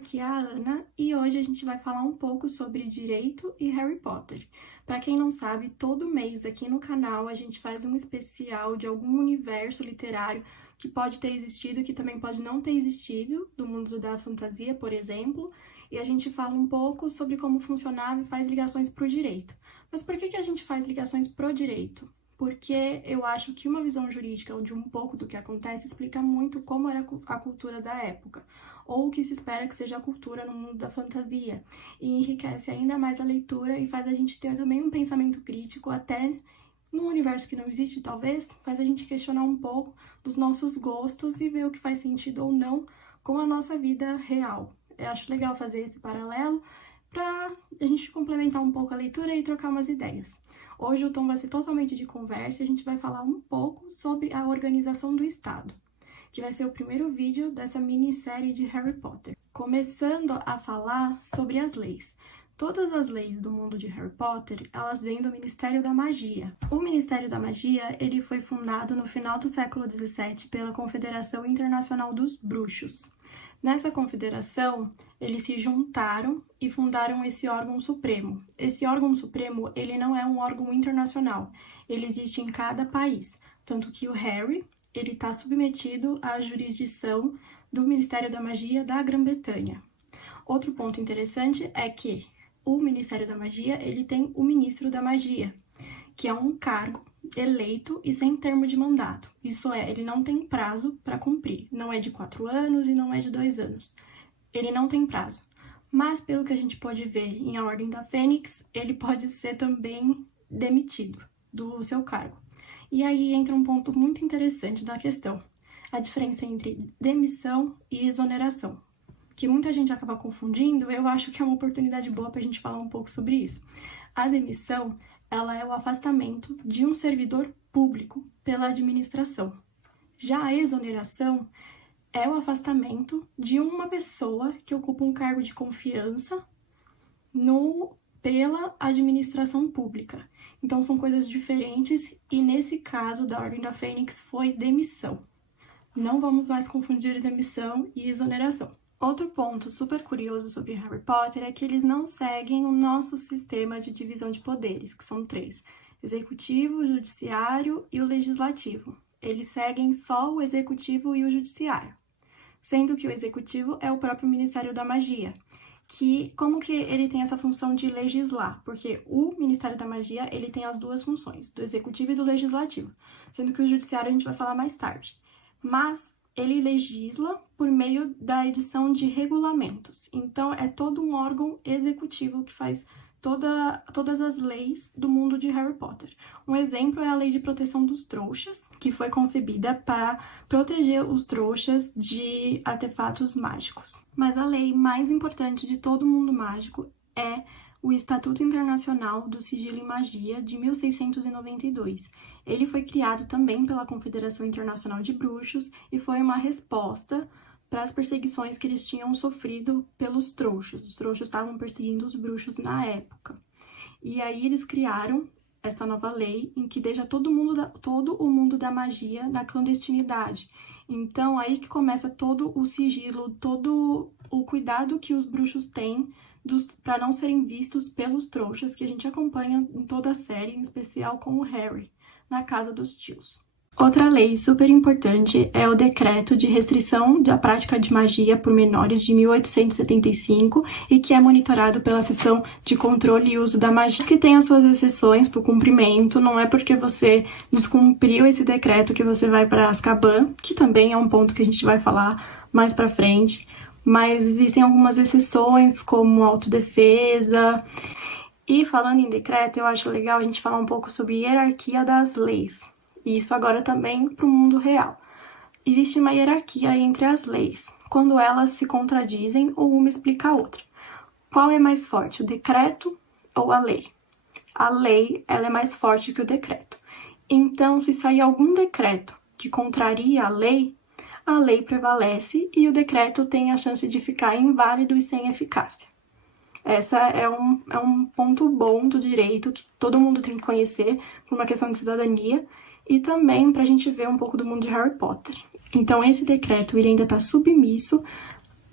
aqui é a Ana e hoje a gente vai falar um pouco sobre direito e Harry Potter. Para quem não sabe, todo mês aqui no canal a gente faz um especial de algum universo literário que pode ter existido, que também pode não ter existido, do mundo da fantasia, por exemplo, e a gente fala um pouco sobre como funcionava e faz ligações para o direito. Mas por que a gente faz ligações pro direito? Porque eu acho que uma visão jurídica de um pouco do que acontece explica muito como era a cultura da época, ou o que se espera que seja a cultura no mundo da fantasia, e enriquece ainda mais a leitura e faz a gente ter também um pensamento crítico, até num universo que não existe, talvez, faz a gente questionar um pouco dos nossos gostos e ver o que faz sentido ou não com a nossa vida real. Eu acho legal fazer esse paralelo para a gente complementar um pouco a leitura e trocar umas ideias. Hoje o tom vai ser totalmente de conversa e a gente vai falar um pouco sobre a organização do Estado, que vai ser o primeiro vídeo dessa minissérie de Harry Potter. Começando a falar sobre as leis. Todas as leis do mundo de Harry Potter, elas vêm do Ministério da Magia. O Ministério da Magia, ele foi fundado no final do século XVII pela Confederação Internacional dos Bruxos. Nessa confederação, eles se juntaram e fundaram esse órgão supremo. Esse órgão supremo, ele não é um órgão internacional, ele existe em cada país. Tanto que o Harry, ele está submetido à jurisdição do Ministério da Magia da Grã-Bretanha. Outro ponto interessante é que o Ministério da Magia, ele tem o Ministro da Magia, que é um cargo eleito e sem termo de mandato. Isso é, ele não tem prazo para cumprir. Não é de 4 anos e não é de 2 anos. Ele não tem prazo. Mas, pelo que a gente pode ver em A Ordem da Fênix, ele pode ser também demitido do seu cargo. E aí entra um ponto muito interessante da questão. A diferença entre demissão e exoneração, que muita gente acaba confundindo. Eu acho que é uma oportunidade boa para a gente falar um pouco sobre isso. A demissão, ela é o afastamento de um servidor público pela administração. Já a exoneração é o afastamento de uma pessoa que ocupa um cargo de confiança pela administração pública. Então são coisas diferentes e nesse caso da Ordem da Fênix foi demissão. Não vamos mais confundir demissão e exoneração. Outro ponto super curioso sobre Harry Potter é que eles não seguem o nosso sistema de divisão de poderes, que são 3: executivo, o judiciário e o legislativo. Eles seguem só o executivo e o judiciário, sendo que o executivo é o próprio Ministério da Magia, que como que ele tem essa função de legislar? Porque o Ministério da Magia, ele tem as duas funções, do executivo e do legislativo, sendo que o judiciário a gente vai falar mais tarde. Mas ele legisla por meio da edição de regulamentos. Então, é todo um órgão executivo que faz todas as leis do mundo de Harry Potter. Um exemplo é a Lei de Proteção dos Trouxas, que foi concebida para proteger os trouxas de artefatos mágicos. Mas a lei mais importante de todo o mundo mágico é o Estatuto Internacional do Sigilo e Magia, de 1692. Ele foi criado também pela Confederação Internacional de Bruxos e foi uma resposta para as perseguições que eles tinham sofrido pelos trouxas. Os trouxas estavam perseguindo os bruxos na época. E aí eles criaram essa nova lei em que deixa todo o mundo da magia na clandestinidade. Então, aí que começa todo o sigilo, todo o cuidado que os bruxos têm para não serem vistos pelos trouxas, que a gente acompanha em toda a série, em especial com o Harry, na casa dos tios. Outra lei super importante é o Decreto de Restrição da Prática de Magia por Menores de 1875 e que é monitorado pela Seção de Controle e Uso da Magia, que tem as suas exceções para o cumprimento. Não é porque você descumpriu esse decreto que você vai para Azkaban, que também é um ponto que a gente vai falar mais para frente, mas existem algumas exceções, como autodefesa. E falando em decreto, eu acho legal a gente falar um pouco sobre hierarquia das leis. E isso agora também para o mundo real. Existe uma hierarquia entre as leis, quando elas se contradizem ou uma explica a outra. Qual é mais forte, o decreto ou a lei? A lei, ela é mais forte que o decreto. Então, se sair algum decreto que contraria a lei prevalece e o decreto tem a chance de ficar inválido e sem eficácia. Essa é um ponto bom do direito que todo mundo tem que conhecer por uma questão de cidadania e também para a gente ver um pouco do mundo de Harry Potter. Então, esse decreto ele ainda está submisso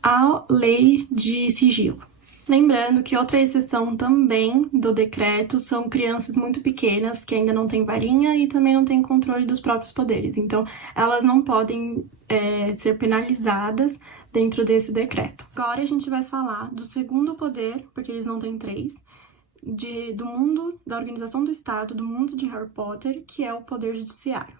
a lei de sigilo. Lembrando que outra exceção também do decreto são crianças muito pequenas que ainda não têm varinha e também não têm controle dos próprios poderes. Então, elas não podem ser penalizadas dentro desse decreto. Agora a gente vai falar do segundo poder, porque eles não têm três, do mundo, da organização do Estado, do mundo de Harry Potter, que é o poder judiciário.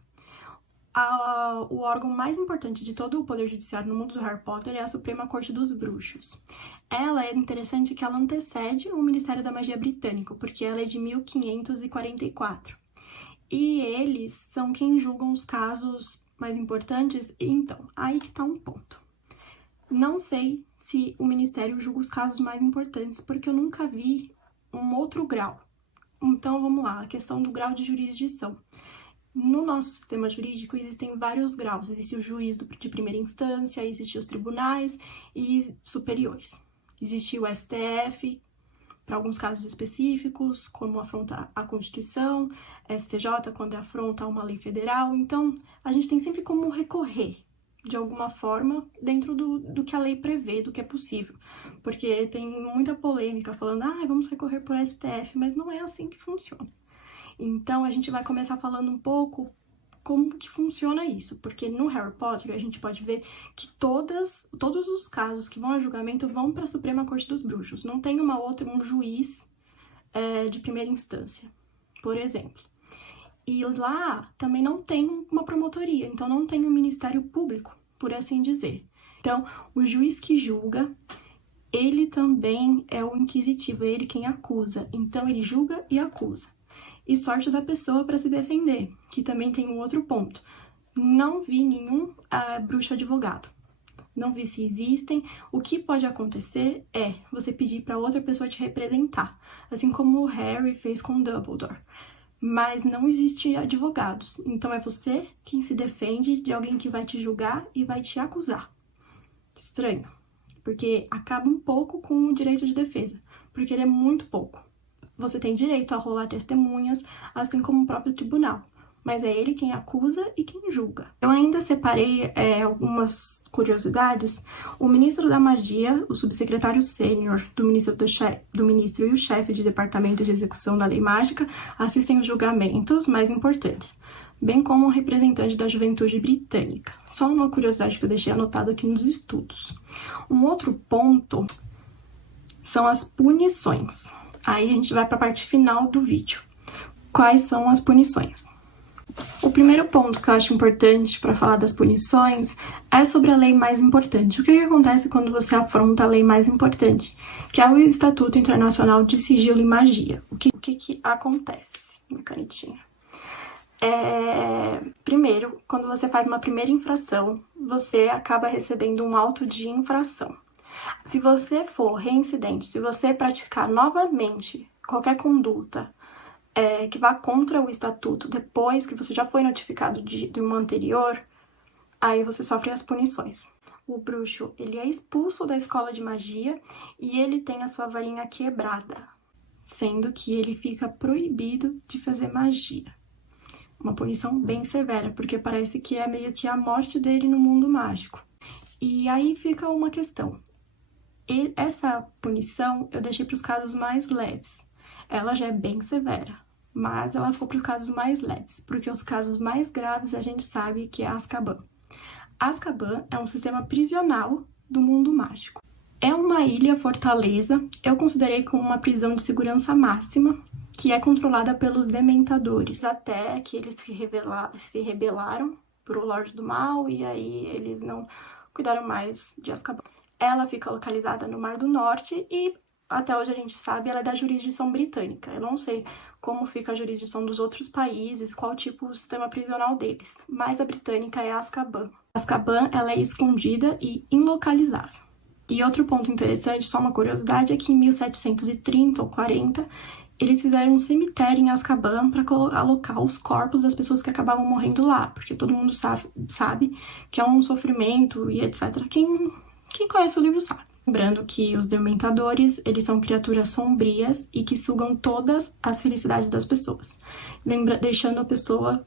O órgão mais importante de todo o poder judiciário no mundo do Harry Potter é a Suprema Corte dos Bruxos. Ela é interessante que ela antecede o Ministério da Magia britânico, porque ela é de 1544. E eles são quem julgam os casos mais importantes. Então, aí que tá um ponto. Não sei se o Ministério julga os casos mais importantes, porque eu nunca vi um outro grau. Então, vamos lá, a questão do grau de jurisdição. No nosso sistema jurídico existem vários graus. Existe o juiz de primeira instância, existem os tribunais e superiores. Existe o STF, para alguns casos específicos, como afrontar a Constituição, STJ, quando afronta uma lei federal. Então, a gente tem sempre como recorrer, de alguma forma, dentro do que a lei prevê, do que é possível. Porque tem muita polêmica falando, vamos recorrer por STF, mas não é assim que funciona. Então, a gente vai começar falando um pouco como que funciona isso, porque no Harry Potter a gente pode ver que todos os casos que vão a julgamento vão para a Suprema Corte dos Bruxos. Não tem um juiz de primeira instância, por exemplo. E lá também não tem uma promotoria, então não tem um Ministério Público, por assim dizer. Então, o juiz que julga, ele também é o inquisitivo, é ele quem acusa. Então, ele julga e acusa. E sorte da pessoa para se defender, que também tem um outro ponto. Não vi nenhum bruxo advogado. Não vi se existem. O que pode acontecer é você pedir para outra pessoa te representar, assim como o Harry fez com Dumbledore. Mas não existe advogados. Então é você quem se defende de alguém que vai te julgar e vai te acusar. Estranho, porque acaba um pouco com o direito de defesa, porque ele é muito pouco. Você tem direito a rolar testemunhas, assim como o próprio tribunal. Mas é ele quem acusa e quem julga. Eu ainda separei algumas curiosidades. O ministro da Magia, o subsecretário sênior do ministro e o chefe de departamento de execução da lei mágica assistem os julgamentos mais importantes, bem como um representante da juventude britânica. Só uma curiosidade que eu deixei anotado aqui nos estudos. Um outro ponto são as punições. Aí a gente vai para a parte final do vídeo. Quais são as punições? O primeiro ponto que eu acho importante para falar das punições é sobre a lei mais importante. O que acontece quando você afronta a lei mais importante, que é o Estatuto Internacional de Sigilo e Magia? O que acontece? Uma canetinha. Primeiro, quando você faz uma primeira infração, você acaba recebendo um auto de infração. Se você for reincidente, se você praticar novamente qualquer conduta que vá contra o estatuto depois que você já foi notificado de uma anterior, aí você sofre as punições. O bruxo, ele é expulso da escola de magia e ele tem a sua varinha quebrada, sendo que ele fica proibido de fazer magia. Uma punição bem severa, porque parece que é meio que a morte dele no mundo mágico. E aí fica uma questão. E essa punição eu deixei para os casos mais leves. Ela já é bem severa, mas ela ficou para os casos mais leves, porque os casos mais graves a gente sabe que é Azkaban. Azkaban é um sistema prisional do mundo mágico. É uma ilha-fortaleza, eu considerei como uma prisão de segurança máxima, que é controlada pelos Dementadores, até que eles se rebelaram pro Lorde do Mal, e aí eles não cuidaram mais de Azkaban. Ela fica localizada no Mar do Norte e, até hoje a gente sabe, ela é da jurisdição britânica. Eu não sei como fica a jurisdição dos outros países, qual tipo de sistema prisional deles, mas a britânica é Azkaban. Azkaban, ela é escondida e ilocalizável. E outro ponto interessante, só uma curiosidade, é que em 1730 ou 40, eles fizeram um cemitério em Azkaban para alocar os corpos das pessoas que acabavam morrendo lá, porque todo mundo sabe que é um sofrimento e etc. Quem conhece o livro sabe. Lembrando que os Dementadores, eles são criaturas sombrias e que sugam todas as felicidades das pessoas, deixando a pessoa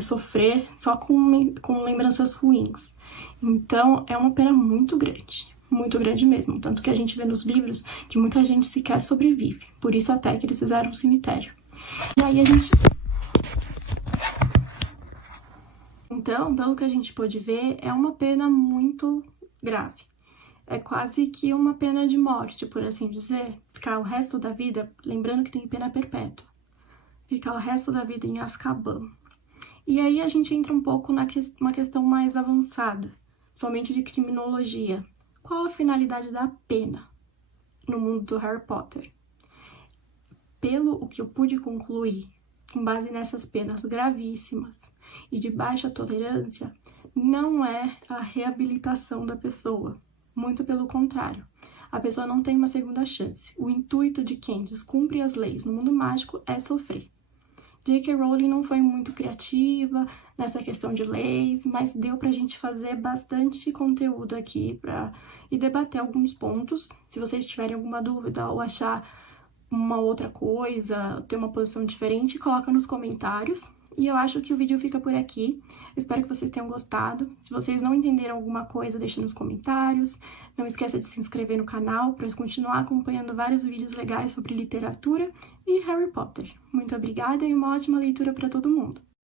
sofrer só com lembranças ruins. Então, é uma pena muito grande. muito grande mesmo, tanto que a gente vê nos livros que muita gente sequer sobrevive, por isso até que eles fizeram um cemitério. E aí a gente... Então, pelo que a gente pôde ver, é uma pena muito grave. É quase que uma pena de morte, por assim dizer, ficar o resto da vida, lembrando que tem pena perpétua, ficar o resto da vida em Azkaban. E aí a gente entra um pouco numa questão mais avançada, somente de criminologia. Qual a finalidade da pena no mundo do Harry Potter? Pelo o que eu pude concluir, com base nessas penas gravíssimas e de baixa tolerância, não é a reabilitação da pessoa. Muito pelo contrário. A pessoa não tem uma segunda chance. O intuito de quem descumpre as leis no mundo mágico é sofrer. J.K. Rowling não foi muito criativa nessa questão de leis, mas deu pra gente fazer bastante conteúdo aqui e debater alguns pontos. Se vocês tiverem alguma dúvida ou achar uma outra coisa, ter uma posição diferente, coloca nos comentários. E eu acho que o vídeo fica por aqui. Espero que vocês tenham gostado. Se vocês não entenderam alguma coisa, deixem nos comentários. Não esqueça de se inscrever no canal para continuar acompanhando vários vídeos legais sobre literatura e Harry Potter. Muito obrigada e uma ótima leitura para todo mundo!